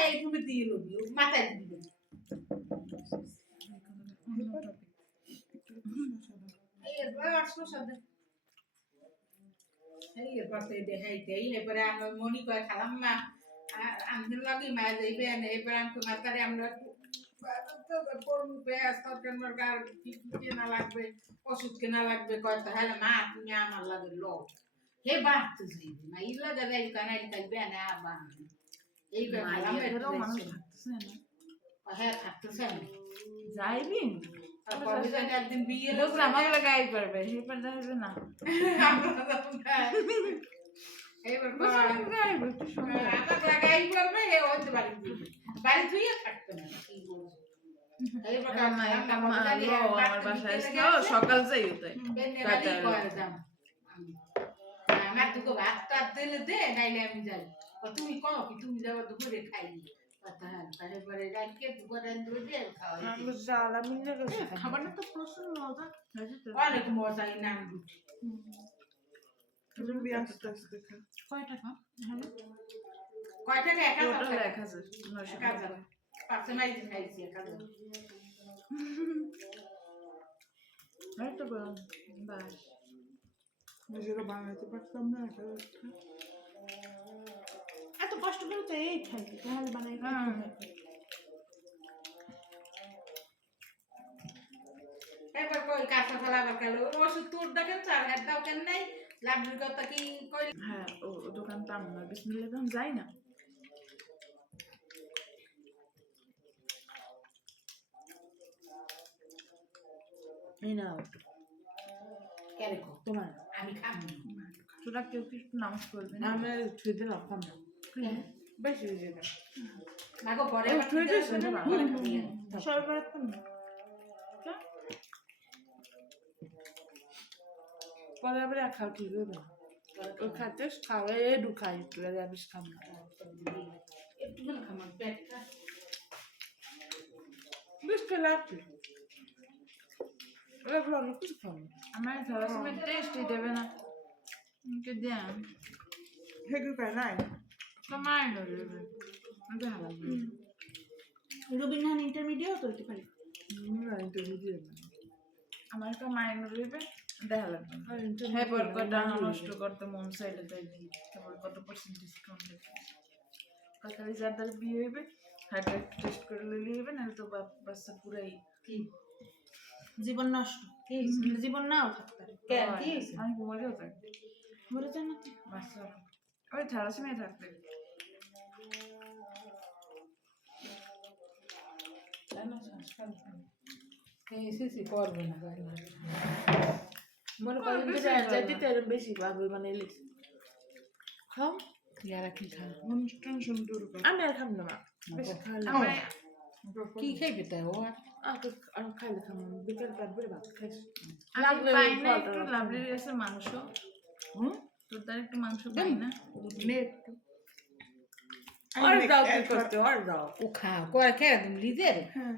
এই তুমি দিয়ে লবি মাথায় দিবি এই এবার আসলো সাথে এই এবার তো দেখাইতে এবারে আমরা মনি কয় খালাম মা আমাদের লাগি মা যাইবে না এবার আমি মাথারে আমরা কেনা লাগবে ওষুধ কেনা লাগবে কয় তাহলে মা তুমি আমার লাগে লো হে বাদ তো যাইবে না ইলা গেলে কানাই থাকবে না আবার এই ব্যাপারে মানুষ থাকতেছে না হ্যাঁ থাকতেছে না যাইবি একদিন বিয়ে লোক আমার লাগাই করবে সেবার যাবে না এইবার আমার লাগাই করবে হে হইতে পারি বাড়ি ধুয়ে থাকতে না কি বলছো সকাল যাই আমার দুটো ভাত টাত দিলে দে নাইলে আমি যাই তুমি কও কি তুমি যাবো দুপুরে খাই তারপরে রাখকে দুপুরে দুধে খাবারটা তো প্রচুর মজা অনেক মজা এই নাম রুটি কয় টাকা কয় টাকা 1000 পাঁচশো নাই খাইছি 1000 তো বাস নিজেরা বানাইতে পারতাম না এত কষ্ট করে তো এই খাইতে তাহলে বানাই এবার কই কাঁচা ফলা আবার গেল ওষুধ তোর দেখেন চার হাত দাও কেন নাই লাভের কথা কি কই হ্যাঁ ও দোকান পাম না বিসমিল্লাহ দাম যাই না এই নাও কে রেখো তোমার আমি খাবো তোরা কেউ কি নামাজ পড়বে না আমরা ছুঁয়ে দিলাম খাম না বেশি হয়ে যাবে মাগো পরে ছুঁয়ে দিয়েছে না সরকার না পরে আবার খাও ঠিক হবে না ওই খাতে খাওয়াই ঢুকাই একটু আমি খাম না একটু খামার পেটটা বেশ লাগছে ওগুলো অনেক কিছু খাবো আমার ধরার সময় টেস্টই দেবে না কে দেন হেগু নাই কমাই দেবে ভালো রবীন্দ্রনাথ ইন্টারমিডিয়েট হতে পারি ইন্টারমিডিয়েট আমার তো মাইনর দেবে দেখা লাগবে হ্যাঁ বরকটা নষ্ট করতে মন চাইলে তাই দিই তোমার কত পার্সেন্ট ডিসকাউন্ট দেবে কাকারি যাদের বিয়ে হইবে হার্টের টেস্ট করে লইলে হবে না তো বাচ্চা পুরাই কি জীবন নষ্ট কি জীবন নাও থাকতে পারে কেন কি আমি মরেও থাকি মরে যান না বাচ্চা ওই থ্যালাসেমিয়া থাকতে জানো সংস্কার এসেছি করবে না মনে করেন যে যাইতে তেরম বেশি পাবে মানে এলিস খাও ইয়ারা কি খাও অনুষ্ঠান সুন্দর আমি আর খাম না বেশি খাইলে কি খাইবে তাই ও আর খাইলে খাম বিকেল রাত ভাত খাইস লাগলে একটু লাভলি আছে মাংস তোর তার একটু মাংস পাই না নে একটু আর দাও কি করতে আর দাও ও খাও করে খেয়ে তুমি লিজের হ্যাঁ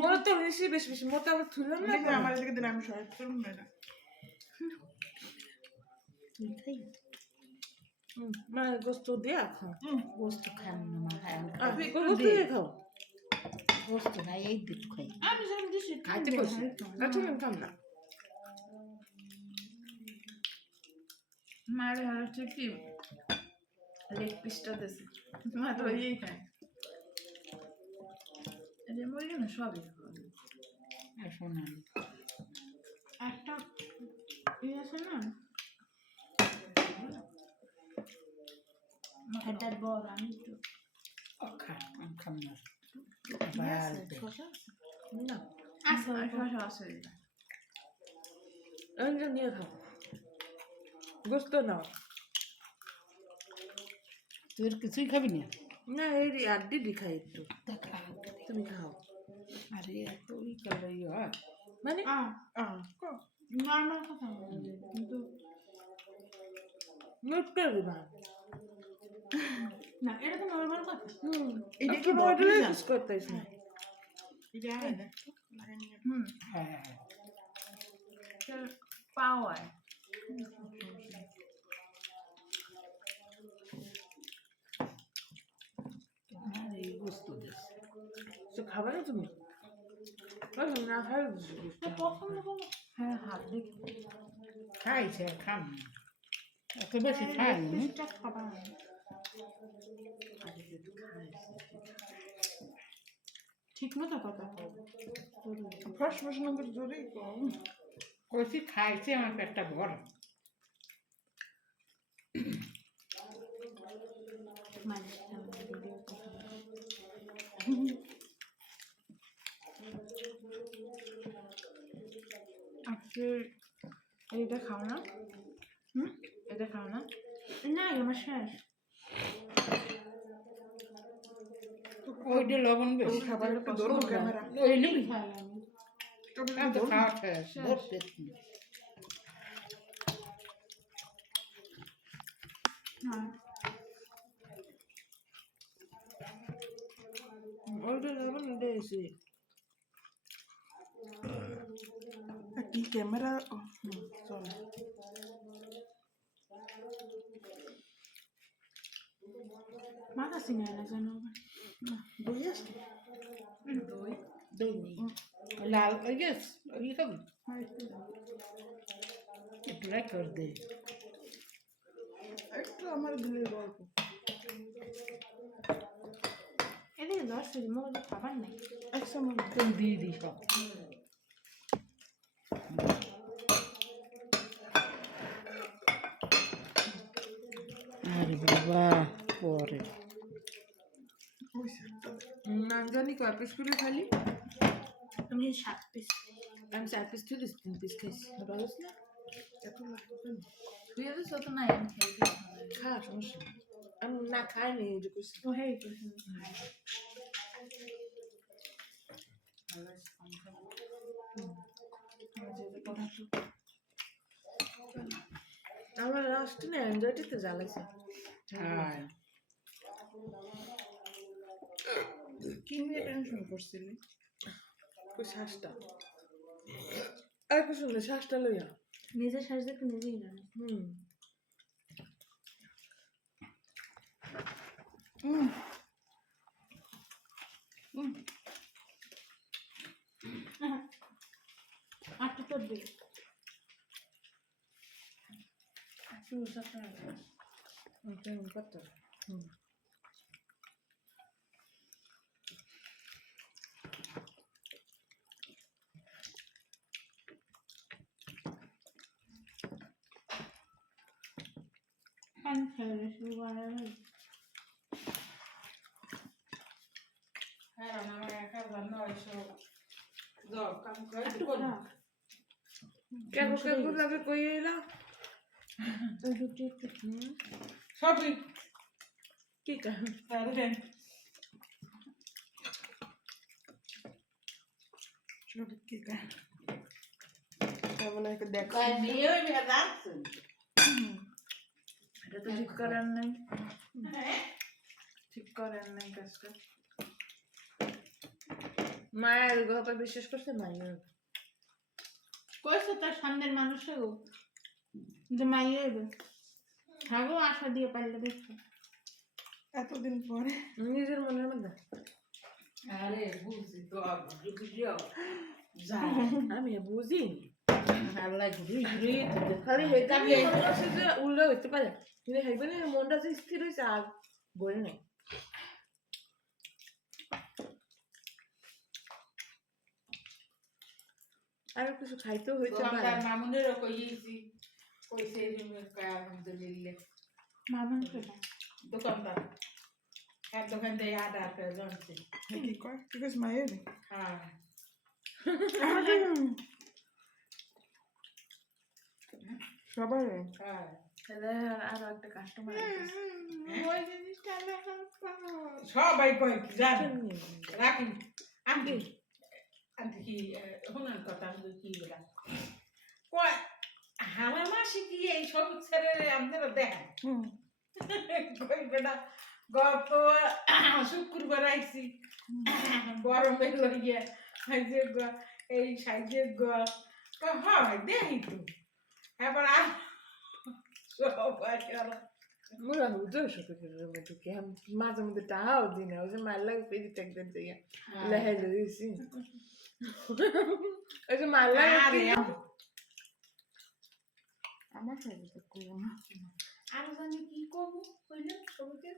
মোর তো বেশি বেশি মোটা আবার থুলাম না আমার দিকে দিন আমি শর্ট করব না মা গোস্ত দিয়ে খাও গোস্ত খান না মা আপনি গোস্ত দিয়ে খাও গোস্ত না এই দিক খাই আমি জানি দিছি খাইতে বসি আচ্ছা আমি খাম না মার হচ্ছে কি লেগ পিসটা দিছি মা তো এই খায় এটা মরি না সবই আর শোনালি একটা আছে না হেডার বড় আমি একটু খাম না না আছে নিয়ে খাও গোস্ত নাও তুই কিছুই খাবি না না এই আর দিদি খাই একটু তুমি খাও আরে এত ওই কালাই হয় মানে নর্মাল কথা কিন্তু নোট করবি না এটা তো নর্মাল কথা এটা কি মডেল ইউজ করতেছ না এটা হ্যাঁ পাওয়ার গোস্ত দিস তো খাবে না তুমি না খাই পছন্দ করো হ্যাঁ হাত দেখি খাইছে খান এত বেশি খাইনি খাবার ঠিক মতো কথা ফার্স্ট ফার্স্ট নম্বর জোরেই কম কইছি খাইছে আমার পেটটা ভরা আজকে এইটা খাও না এটা খাও না না আমার শেষ ওইটা লবণ বেশি খাবার ক্যামেরা ওই নেই খাই আমি তো খাওয়া শেষ ধরতে ওইটা লবণ দিয়েছি কি ক্যামেরা চলে মাথা সিনে না জানো দই আসছে দই দই নেই লাল ওই গেছ ওই খাবি একটু রাখ কর দে একটু আমার দিলে গল্প এদিকে দশ মধ্যে খাবার নেই একসময় তুমি দিয়ে দিই সব আরে বাবা পরে না জানি কয় পিস করে খালি আমি 7 পিস আমি 4 পিস তুই 3 পিস খাইছি রস না এত লাগবে না তুই এত সত না আমি খাই খা সমস্যা আমি না খাই নি যে কিছু ও হেই কিছু আমার লাস্ট না এনজয়টিতে জ্বালাইছে হ্যাঁ কি নিয়ে টেনশন করছিলি ওই শ্বাসটা আর কিছু না শ্বাসটা লইয়া নিজের শ্বাস দেখতে নিজেই জানে আটটা তোর দিকে সবই কি এটা তো ঠিক করার নাই ঠিক করার নাই কাজটা মায়ের কথা বিশ্বাস করছে মায়ের কইছে তার সামনের মানুষও যে মায়ের থাকো আশা দিয়ে পারলে দেখো এতদিন পরে নিজের মনের মধ্যে আরে বুঝছি তো আমি বুঝি আল্লাহ ঘুরি ঘুরি খালি হেঁটে যে উল্টো হইতে পারে কিন্তু হেঁটে না মনটা যে স্থির হয়েছে আর বলে নেই আর কিছু খাইতেও হইতে পারে মামুনেরও কইছি কইছে আলহামদুলিল্লাহ মামুন কেটা দোকানদার এক দোকান দিয়ে আটা জানছে কি কয় ঠিক আছে মায়ের হ্যাঁ সবাই হ্যাঁ আরো একটা কাস্টমার সবাই কয় জানেন রাখি আন্টি আন্টি কি শুনেন কথা কি বলা কয় আমার মাসি কি এই সব ছেড়ে আপনারা দেখেন কই বেটা গত শুক্রবার আইছি গরমে লইয়া যে এই সাইজের হয় দেখি তো এবার সবাই মোরা হুজুর সাথে করে ঢুকে মাঝে মধ্যে টাহাও দিই না ওই যে মার লাগে পেরি ট্যাগদের দিয়ে লেহাই দিয়েছি ওই যে মার লাগে আমার সাথে তো করবো না আর জানি কি করবো কইলে সবকে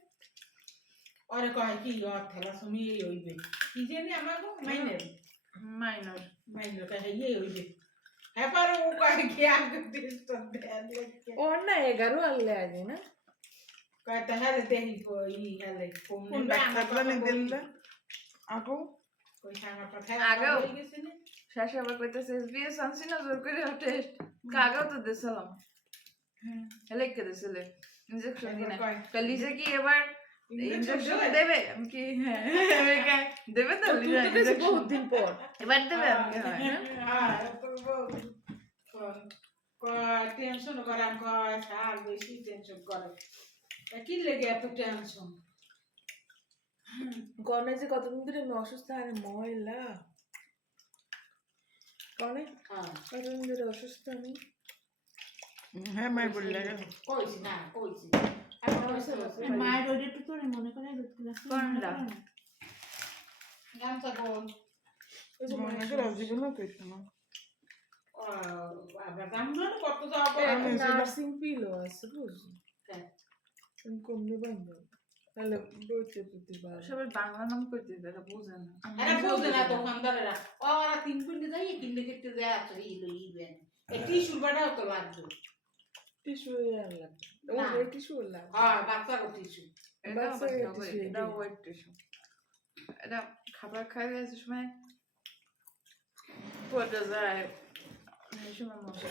ওরে কয় কি ওর খেলা সময় এই হইবে কি জানি আমার মাইনর মাইন্ড কাছে এই হইবে হ্যাঁ পারো ও কয় কি আগে দিস তো দেন লাগে ওর না 11 আনলে আগে না কয় তাহলে দেখি কই হেলে কোন ডাক্তার নে দিল আগো কই সামনে কথা আগেও? হয়ে গেছে না শাশা আবার কইতেছে এসবিএস আনছি না জোর করে টেস্ট কাগজ তো দিছিলাম হেলে কে দিছিলে ইনজেকশন দিনা কালিজে কি এবার ইনজেকশন দেবে আমি কি হ্যাঁ আমি কি দেবে তো লিজা বহুত দিন পর এবার দেবে আমি কি হয় হ্যাঁ তো কয় টেনশন করান কয় সার বেশি টেনশন করে তা কি লেগে এত টেনশন গনে যে কতদিন ধরে আমি অসুস্থ আর ময়লা গনে হ্যাঁ কতদিন ধরে অসুস্থ আমি হ্যাঁ মাই বললে কইছি না কইছি মায়ের ওইটা একটু করে মনে করে কোনটা? গামছা বল মনে করে জীবনও কইছো না আবার দামগুলো কত যাবে নার্সিং পিলো আছে বুঝলি তুমি কমলে বান্ধব তাহলে বইতে দিতে পারো সবাই বাংলা নাম করতে এটা বোঝে না আরে বোঝে না দোকানদারেরা ওরা 3 কুইন্টাল যাই কিনলে কিনতে যায় আছে ইবেন এই টিস্যু বাটাও তো লাগবে টিস্যু আর লাগবে না। ওই টিস্যু লাগবে হ্যাঁ বাচ্চার টিস্যু এটা হোয়াইট টিস্যু এটা খাবার খাইলে যে সময় পড়ে যায় এই সময় মশা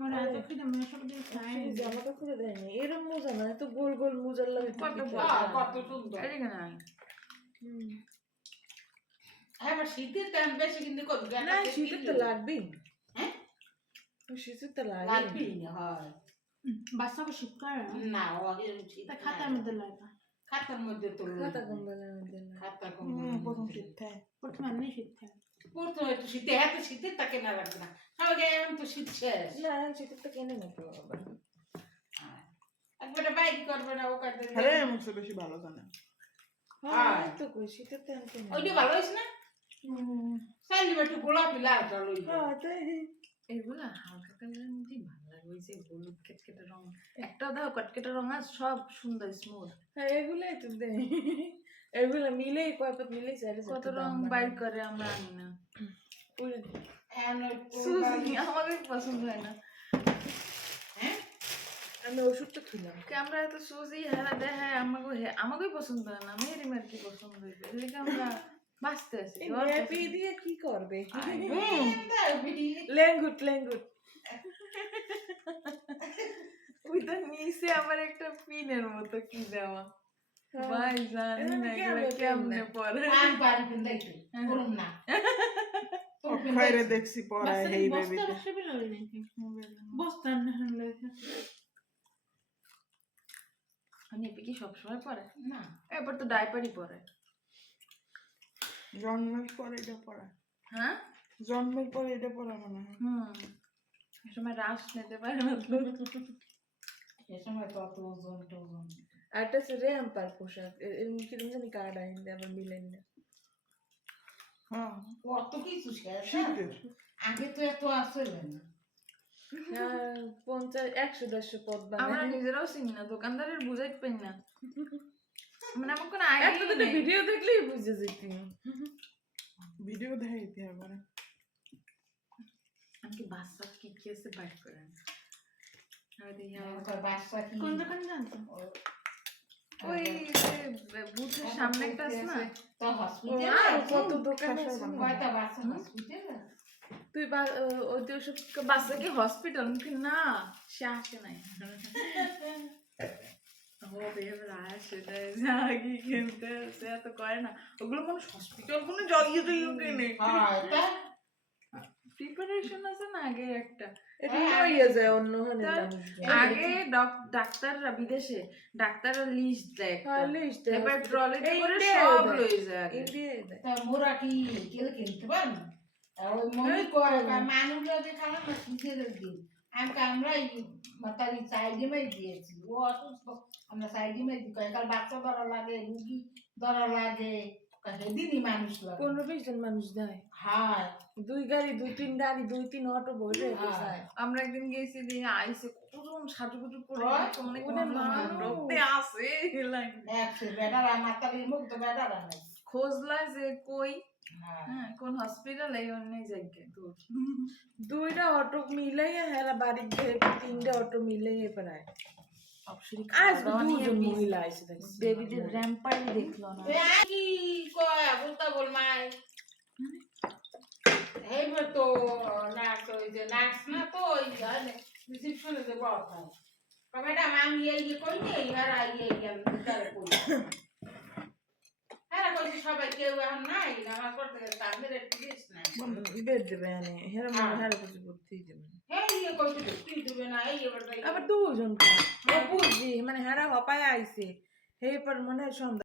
মনে আছে কি মনে সব দিয়ে খাই জামাটা খুলে দেয়নি এরকম মোজা না তো গোল গোল মোজার লাগে কত সুন্দর এদিকে নাই হ্যাঁ বাট শীতের টাইম বেশি কিন্তু কত না শীতের তো লাগবেই হ্যাঁ শীতের তো লাগবে লাগবেই না হয় বাচ্চাকে শীত করে না ও এরকম শীত তা খাতার মধ্যে লাগবে খাতার মধ্যে তো খাতা কম্বলের মধ্যে না খাতা প্রথম শিক্ষায় প্রথমে আমি শীত খাই প্রথমে একটু শীতে এত শীতে তাকে না লাগবে না সবাইকে এখন তো শীত শেষ না শীতের তো কিনে নাকি আবার একবারে বাইরে করবে না ও কাটে আরে মুছে বেশি ভালো জানে হ্যাঁ তো কই শীতের তো আমি ওইটা ভালো হয়েছে না সাইলি একটু গোলাপি লালটা লই হ্যাঁ তাই এগুলা হালকা কালারের মধ্যে ভালো লাগে ওই যে হলুদ কেটকেটে রং একটা দাও কটকেটে রং আর সব সুন্দর স্মুথ হ্যাঁ এগুলাই তো দে এগুলা মিলে কয়পত মিলে সাইডে কত রং বাইর করে আমরা আনি না ওই সুজি আমাকে পছন্দ হয় না হ্যাঁ আমি ওষুধটা খেলাম আমরা এত সুজি হেরা দেখায় আমাকেই পছন্দ হয় না মেয়ের কি পছন্দ হইবে এদিকে আমরা বাঁচতে আছি হ্যাপি দিয়ে কি করবে ল্যাঙ্গুট ওই তো নিচে আবার একটা পিনের মতো কি দেওয়া ভাই জানি না কেমনে পরে পান পান পিন্দাই করুম না অক্ষয়রে দেখছি পড়ায় হেই বেবি বস্তা রাখতে পেলে নাকি বস্তা না হলে নিপি কি সবসময় পরে না এবার তো ডাইপারই পরে জন্মের পরে এটা পড়া হ্যাঁ জন্মের পরে এটা পড়া মনে হয় এই সময় রাশ নিতে পারে না তো এ সময় তো অত ওজন টোজন একটা র্যাম্পার পোশাক কিরকম জানি কার্ড আইন আবার মিলেন না হ্যাঁ অত কিছু শেষ শীতের আগে তো এত আসলে না 50-100-150 পদ বানাই আমরা নিজেরাও চিনি না দোকানদারের বুঝাইতে পারি না মানে আমার কোনো আইডিয়া নেই ভিডিও দেখলেই বুঝে যেতি ভিডিও দেখাইতে হবে আমি বাচ্চা কি কেসে বাইট করেন বাচ্চা কি কোন দোকানে জানতো ওই বুথের সামনে একটা আছে না তো হসপিটাল কত দোকান আছে কয়টা বাচ্চা হসপিটাল তুই ওই তো সব বাচ্চা কি হসপিটাল না সে আসে নাই হবে এবার আসে যা কি কিনতে সে এত করে না ওগুলো কোনো হসপিটাল কোনো জগিয়ে জগিয়ে কিনে প্রিপারেশন আছে না আগে একটা এটা হয়ে যায় অন্য আগে ডাক্তাররা বিদেশে ডাক্তাররা লিস্ট দেয় এবার ট্রলিতে করে সব লয়ে যায় আগে তা মোরা কি কেলে কিনতে পারবো ওই মনে করে মানুষরা যে খালা না শীতের দিন আমরাই মাতারি সাইডে দিয়েছি ও অসুস্থ আমরা সাইডে দিই কাল বাচ্চা ধরা লাগে রুগী ধরা লাগে সেদিনই মানুষ লাগে 15-20 জন মানুষ যায় হ্যাঁ 2 গাড়ি 2-3 গাড়ি 2-3 অটো ভরে যায় আমরা একদিন গেছি দিয়ে আইসে কতজন সাজুগুজু করে হয়? অনেক ওদের মানুষ মানুষ। রক্তে আছে লাইন একশো বেটারা মাতারির মুখ তো বেটারা নাই খোঁজলাই যে কই হ্যাঁ হ্যাঁ কোন হসপিটাল এই অন্য জায়গায় দূর 2টা অটো মিলাই হেলা বাড়ি গিয়ে 3টা অটো মিলাই প্রায় অবশ্যই আজ 2জন মহিলা আইছে দেখছি বেবিদের র্যাম্পারই দেখলো না কি কয় বলতা বল মাই এই তো নার্স ওই যে নার্স না তো ওই রিসেপশনে যে বড় হয় ম্যাডাম আমি এই যে কই নেই আর এই ভিতরে কই হ্যাঁ কইছি সবাই কেউ এখন নাই নামাজ পড়তে গেছে আপনার একটু বেশ নাই বেড দেবে আনে হেরা মনে হেরা কিছু করতে দেবে এই যে কইছি তুই দিবে না এই এবার আবার 2জন কা ও বুঝি মানে হেরা হপায় আইছে হে পর মনে হয় সন্ধ্যা